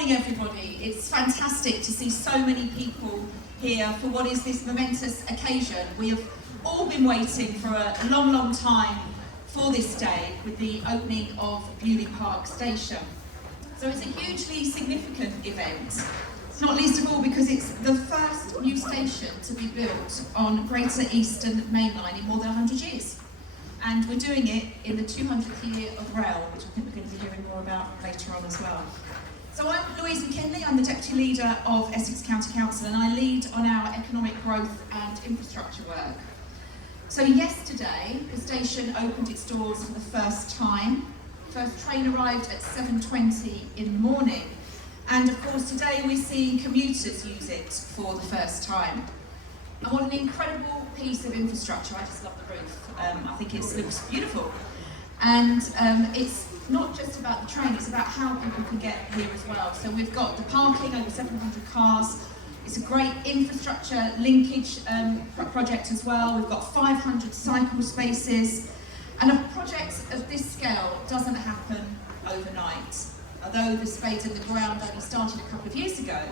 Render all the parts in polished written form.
morning, everybody. It's fantastic to see so many people here for what is this momentous occasion. We have all been waiting for a long, long time for this day with the opening of Beaulieu Park station. So it's a hugely significant event, not least of all because it's the first new station to be built on Greater Eastern Main Line in more than 100 years. And we're doing it in the 200th year of rail, which I think we're going to be hearing more about later on as well. So I'm Louise McKinlay, I'm the Deputy Leader of Essex County Council, and I lead on our economic growth and infrastructure work. So yesterday, the station opened its doors for the first time. First train arrived at 7:20 in the morning. And of course today we're seeing commuters use it for the first time. And what an incredible piece of infrastructure. I just love the roof. I think it looks beautiful. And it's not just about the train, it's about how people can get here as well. So we've got the parking, over 700 cars. It's a great infrastructure linkage project as well. We've got 500 cycle spaces. And a project of this scale doesn't happen overnight. Although the spades in the ground only started a couple of years ago,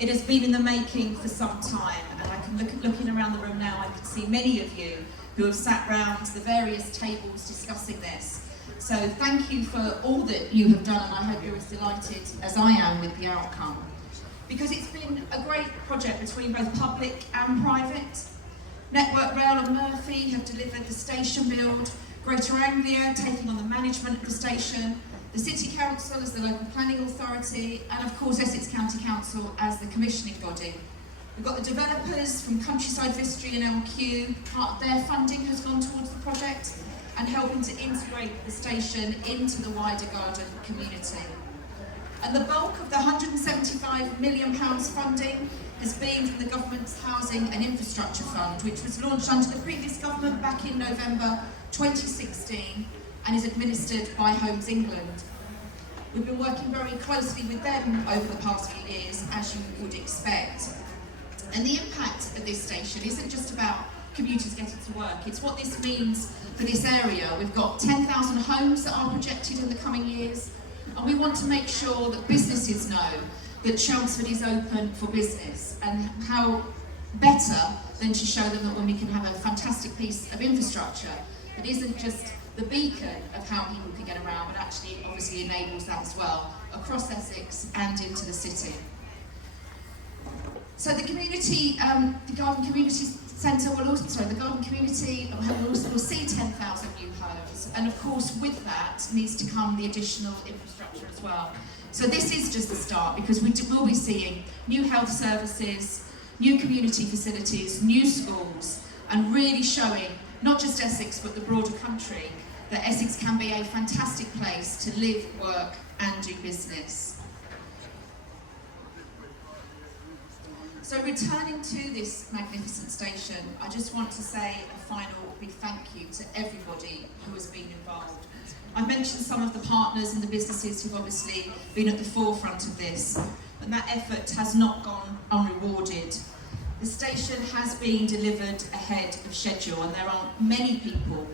it has been in the making for some time. And I can looking around the room now, I can see many of you who have sat round the various tables discussing this. So thank you for all that you have done, and I hope you're as delighted as I am with the outcome. Because it's been a great project between both public and private. Network Rail and Murphy have delivered the station build, Greater Anglia taking on the management of the station, the City Council as the local planning authority, and of course Essex County Council as the commissioning body. We've got the developers from Countryside Vistry and LQ, part of their funding has gone towards the project and helping to integrate the station into the wider Garden community. And the bulk of the £175 million funding has been from the government's Housing and Infrastructure Fund, which was launched under the previous government back in November 2016 and is administered by Homes England. We've been working very closely with them over the past few years, as you would expect. And the impact of this station isn't just about commuters getting to work, it's what this means for this area. We've got 10,000 homes that are projected in the coming years, and we want to make sure that businesses know that Chelmsford is open for business, and how better than to show them that when we can have a fantastic piece of infrastructure that isn't just the beacon of how people can get around, but actually obviously enables that as well across Essex and into the city. So the community, the Garden Community Centre will also, the Garden Community will see 10,000 new homes, and of course with that needs to come the additional infrastructure as well. So this is just the start, because we will be seeing new health services, new community facilities, new schools, and really showing not just Essex but the broader country that Essex can be a fantastic place to live, work and do business. So returning to this magnificent station, I just want to say a final big thank you to everybody who has been involved. I've mentioned some of the partners and the businesses who've obviously been at the forefront of this, and that effort has not gone unrewarded. The station has been delivered ahead of schedule, and there aren't many people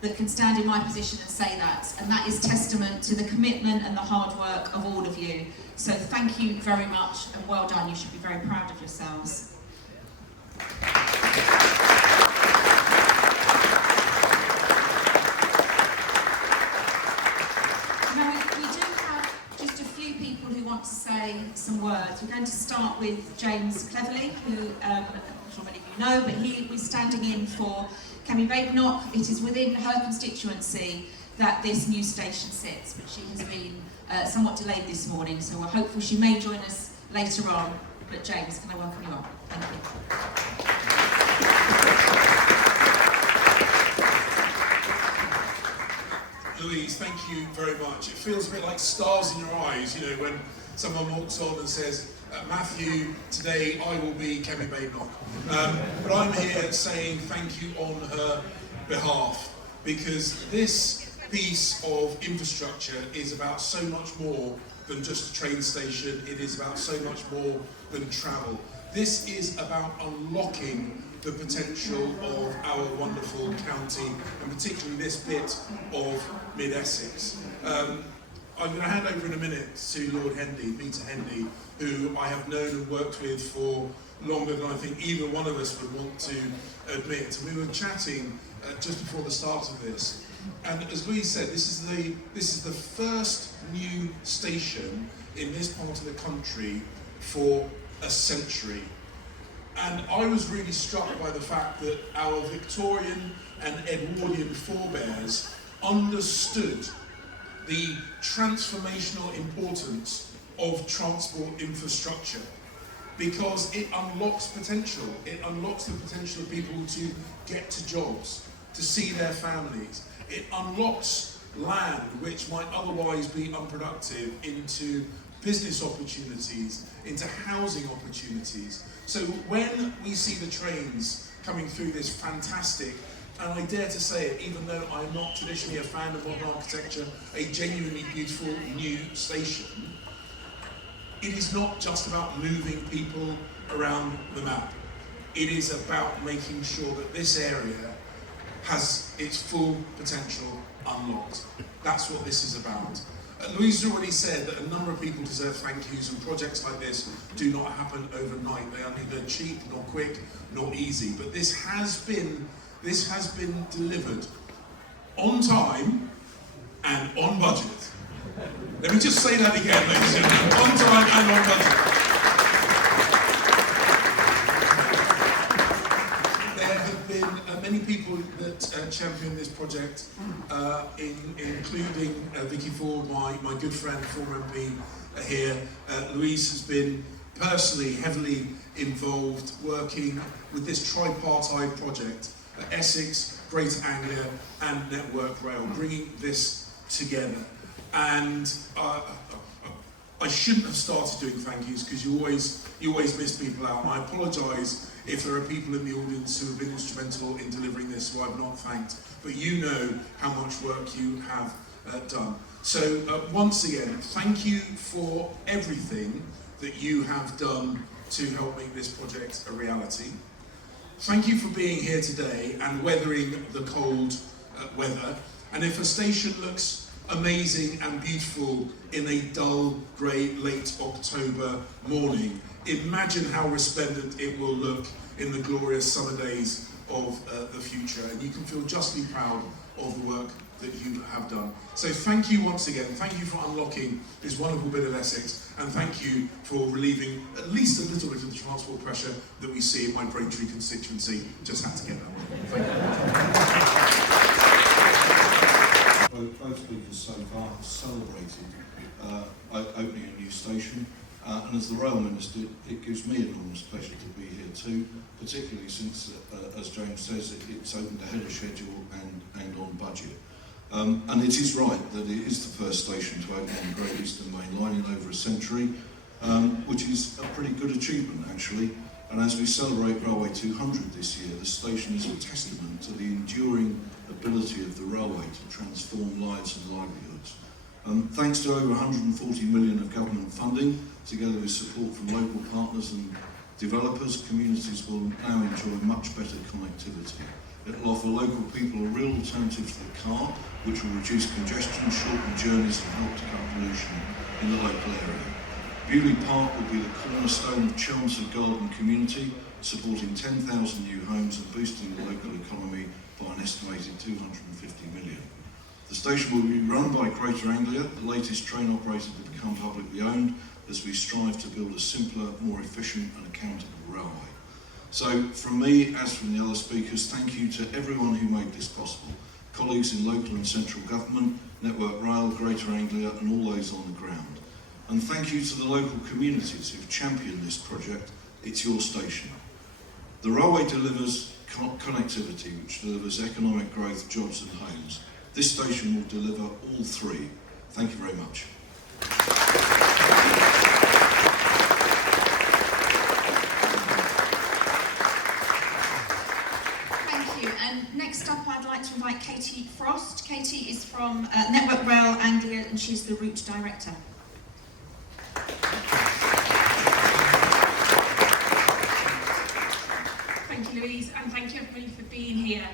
that can stand in my position and say that, and that is testament to the commitment and the hard work of all of you. So thank you very much and well done. You should be very proud of yourselves. Now we do have just a few people who want to say some words. We're going to start with James Cleverly, who I'm not sure many of you know, but he was standing in for Kemi Badenoch. It is within her constituency that this new station sits, but she has been somewhat delayed this morning, so we're hopeful she may join us later on. But James, can I welcome you up? Thank you. Louise, thank you very much. It feels a bit like stars in your eyes, you know, when someone walks on and says, Matthew, today I will be Kemi Badenoch. But I'm here saying thank you on her behalf, because this piece of infrastructure is about so much more than just a train station. It is about so much more than travel. This is about unlocking the potential of our wonderful county, and particularly this bit of mid-Essex. I'm going to hand over in a minute to Lord Hendy, Peter Hendy, who I have known and worked with for longer than I think either one of us would want to admit. And we were chatting just before the start of this. And as Louise said, this is the first new station in this part of the country for a century. And I was really struck by the fact that our Victorian and Edwardian forebears understood the transformational importance of transport infrastructure, because it unlocks potential. It unlocks the potential of people to get to jobs, to see their families. It unlocks land which might otherwise be unproductive into business opportunities, into housing opportunities. So when we see the trains coming through this fantastic, and I dare to say it, even though I'm not traditionally a fan of modern architecture, a genuinely beautiful new station, it is not just about moving people around the map. It is about making sure that this area has its full potential unlocked. That's what this is about. Louise has already said that a number of people deserve thank yous, and projects like this do not happen overnight. They are neither cheap, nor quick, nor easy. But this has been delivered on time and on budget. Let me just say that again, ladies and gentlemen. On time and on budget. There have been many people that championed this project, including Vicky Ford, my good friend, former MP here. Louise has been personally heavily involved working with this tripartite project. Essex, Greater Anglia and Network Rail, bringing this together. And I shouldn't have started doing thank yous, because you always miss people out. And I apologise if there are people in the audience who have been instrumental in delivering this who I've not thanked, but you know how much work you have done. So once again, thank you for everything that you have done to help make this project a reality. Thank you for being here today and weathering the cold weather. And if a station looks amazing and beautiful in a dull, grey, late October morning, imagine how resplendent it will look in the glorious summer days of the future. And you can feel justly proud of the work that you have done. So thank you once again. Thank you for unlocking this wonderful bit of Essex, and thank you for relieving at least a little bit of the transport pressure that we see in my Braintree constituency. Just had to get that one. Thank you. Both speakers so far have celebrated opening a new station, and as the Rail Minister, it gives me enormous pleasure to be here too, particularly since, as James says, it's opened ahead of schedule and on budget. And it is right that it is the first station to open on the Great Eastern Main Line in over a century, which is a pretty good achievement actually. And as we celebrate Railway 200 this year, the station is a testament to the enduring ability of the railway to transform lives and livelihoods. Thanks to over 140 million of government funding, together with support from local partners and developers, communities will now enjoy much better connectivity. It will offer local people a real alternative to the car, which will reduce congestion, shorten journeys and help to cut pollution in the local area. Beaulieu Park will be the cornerstone of Chelmsford garden community, supporting 10,000 new homes and boosting the local economy by an estimated 250 million. The station will be run by Greater Anglia, the latest train operator to become publicly owned, as we strive to build a simpler, more efficient and accountable railway. So from me, as from the other speakers, thank you to everyone who made this possible. Colleagues in local and central government, Network Rail, Greater Anglia and all those on the ground. And thank you to the local communities who've championed this project. It's your station. The railway delivers connectivity, which delivers economic growth, jobs and homes. This station will deliver all three. Thank you very much. Thank you. And next up, I'd like to invite Katie Frost. Katie is from Network Rail Anglia, and she's the route director. Thank you, Louise, and thank you everybody for being here.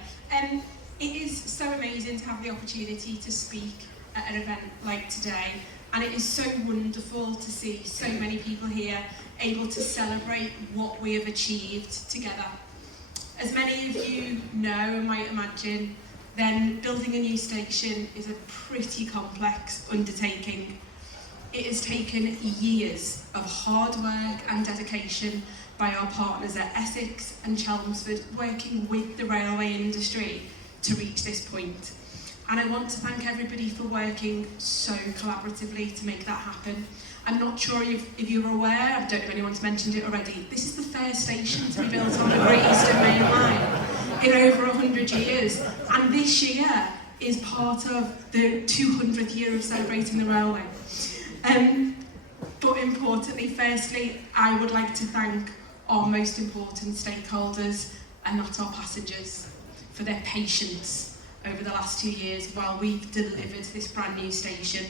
It is so amazing to have the opportunity to speak at an event like today, and it is so wonderful to see so many people here able to celebrate what we have achieved together. As many of you know and might imagine, then building a new station is a pretty complex undertaking. It has taken years of hard work and dedication by our partners at Essex and Chelmsford, working with the railway industry to reach this point. And I want to thank everybody for working so collaboratively to make that happen. I'm not sure if you're aware, I don't know if anyone's mentioned it already, this is the first station to be built on the Great Eastern Main Line in over 100 years. And this year is part of the 200th year of celebrating the railway. But importantly, firstly, I would like to thank our most important stakeholders, and that's our passengers, for their patience over the last 2 years while we've delivered this brand new station.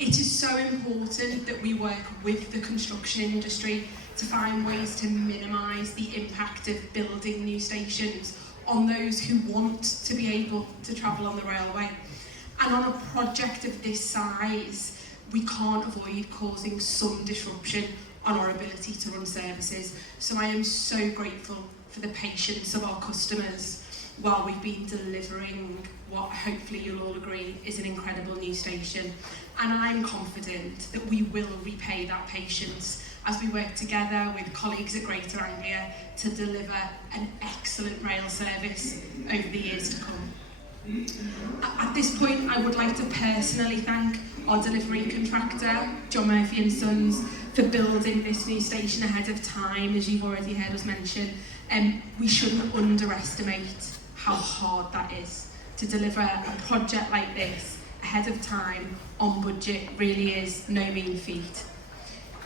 It is so important that we work with the construction industry to find ways to minimise the impact of building new stations on those who want to be able to travel on the railway. And on a project of this size, we can't avoid causing some disruption on our ability to run services. So I am so grateful for the patience of our customers while we've been delivering what hopefully you'll all agree is an incredible new station. And I'm confident that we will repay that patience as we work together with colleagues at Greater Anglia to deliver an excellent rail service over the years to come. At this point, I would like to personally thank our delivery contractor, John Murphy and Sons, for building this new station ahead of time, as you've already heard us mention. We shouldn't underestimate how hard that is. To deliver a project like this ahead of time, on budget, really is no mean feat.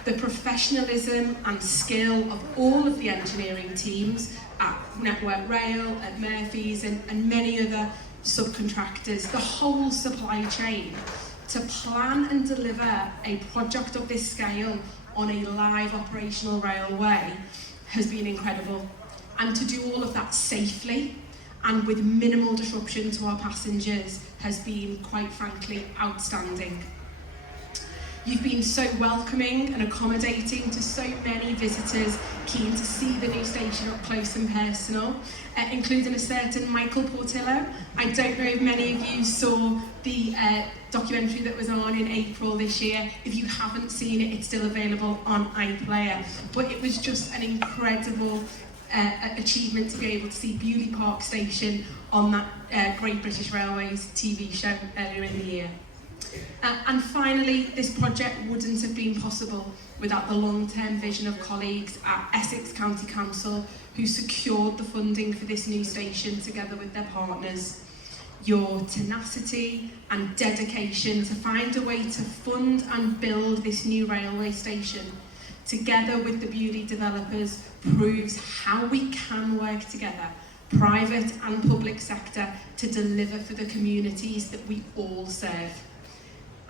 The professionalism and skill of all of the engineering teams at Network Rail, at Murphy's and many other subcontractors, the whole supply chain, to plan and deliver a project of this scale on a live operational railway has been incredible. And to do all of that safely and with minimal disruption to our passengers has been, quite frankly, outstanding. You've been so welcoming and accommodating to so many visitors keen to see the new station up close and personal, including a certain Michael Portillo. I don't know if many of you saw the documentary that was on in April this year. If you haven't seen it, it's still available on iPlayer. But it was just an incredible achievement to be able to see Beaulieu Park station on that Great British Railways TV show earlier in the year. And finally, this project wouldn't have been possible without the long-term vision of colleagues at Essex County Council who secured the funding for this new station together with their partners. Your tenacity and dedication to find a way to fund and build this new railway station, together with the Beaulieu developers, proves how we can work together, private and public sector, to deliver for the communities that we all serve.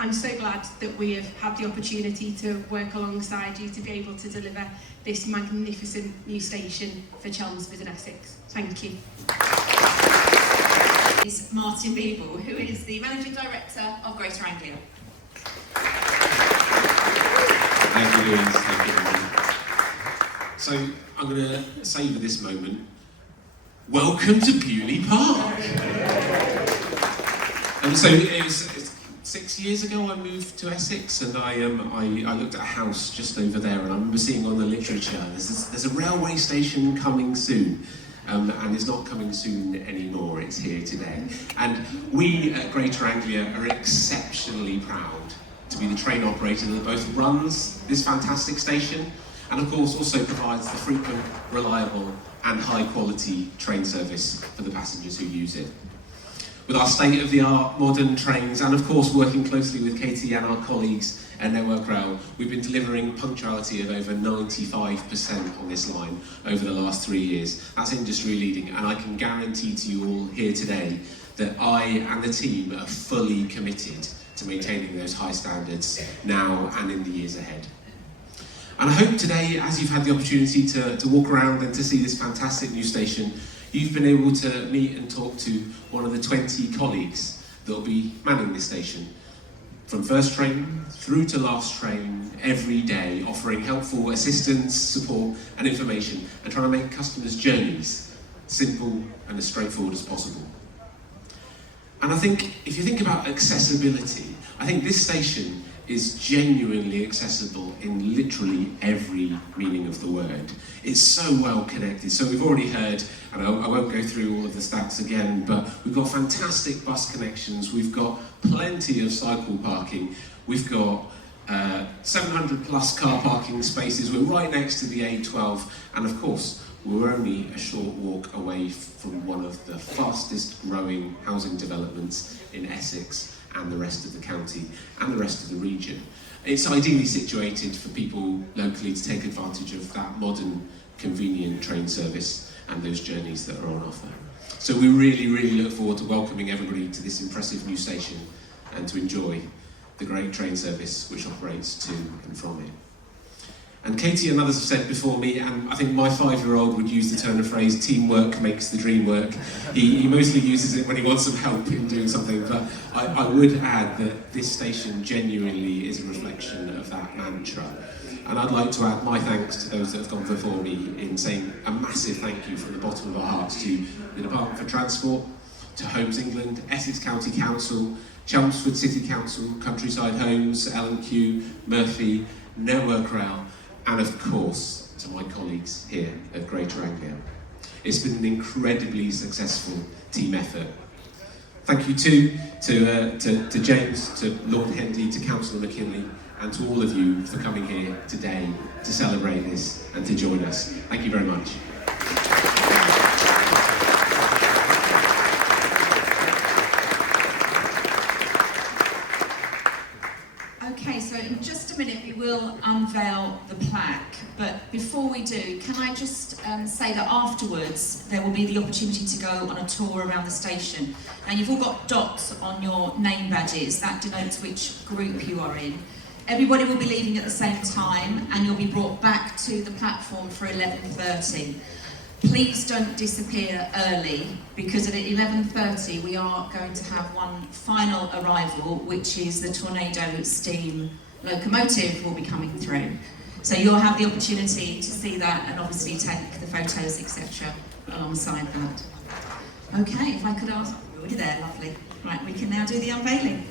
I'm so glad that we have had the opportunity to work alongside you to be able to deliver this magnificent new station for Chelmsford and Essex. Thank you. Is Martin Beeble, who is the Managing Director of Greater Anglia. Thank you, Louise. Thank you, everyone. So I'm going to savour this moment. Welcome to Beaulieu Park. And so it's 6 years ago I moved to Essex, and I looked at a house just over there, and I remember seeing on the literature there's a railway station coming soon. And it's not coming soon anymore, it's here today. And we at Greater Anglia are exceptionally proud to be the train operator that both runs this fantastic station and of course also provides the frequent, reliable and high quality train service for the passengers who use it. With our state-of-the-art modern trains and of course working closely with Katie and our colleagues at Network Rail, we've been delivering punctuality of over 95% on this line over the last 3 years. That's industry leading, and I can guarantee to you all here today that I and the team are fully committed to maintaining those high standards now and in the years ahead. And I hope today, as you've had the opportunity to walk around and to see this fantastic new station, you've been able to meet and talk to one of the 20 colleagues that will be manning this station. From first train through to last train, every day, offering helpful assistance, support and information, and trying to make customers' journeys simple and as straightforward as possible. And I think, if you think about accessibility, I think this station is genuinely accessible in literally every meaning of the word. It's so well connected. So we've already heard, and I won't go through all of the stats again, but we've got fantastic bus connections, we've got plenty of cycle parking, we've got 700 plus car parking spaces, we're right next to the A12, and of course, we're only a short walk away from one of the fastest growing housing developments in Essex and the rest of the county and the rest of the region. It's ideally situated for people locally to take advantage of that modern, convenient train service and those journeys that are on offer. So we really, really look forward to welcoming everybody to this impressive new station and to enjoy the great train service which operates to and from it. And Katie and others have said before me, and I think my 5-year-old would use the turn of phrase, teamwork makes the dream work. He mostly uses it when he wants some help in doing something, but I would add that this station genuinely is a reflection of that mantra. And I'd like to add my thanks to those that have gone before me in saying a massive thank you from the bottom of our hearts to the Department for Transport, to Homes England, Essex County Council, Chelmsford City Council, Countryside Homes, L&Q, Murphy, Network Rail, and of course to my colleagues here at Greater Anglia. It's been an incredibly successful team effort. Thank you too to James, to Lord Hendy, to Councillor McKinlay, and to all of you for coming here today to celebrate this and to join us. Thank you very much. Okay, so in just a minute we will unveil the plaque, but before we do, can I just say that afterwards there will be the opportunity to go on a tour around the station. Now you've all got dots on your name badges, that denotes which group you are in. Everybody will be leaving at the same time and you'll be brought back to the platform for 11:30. Please don't disappear early, because at 11:30 we are going to have one final arrival, which is the Tornado steam locomotive will be coming through. So you'll have the opportunity to see that and obviously take the photos, etc. alongside that. Okay, if I could ask, you're already there, lovely. Right, we can now do the unveiling.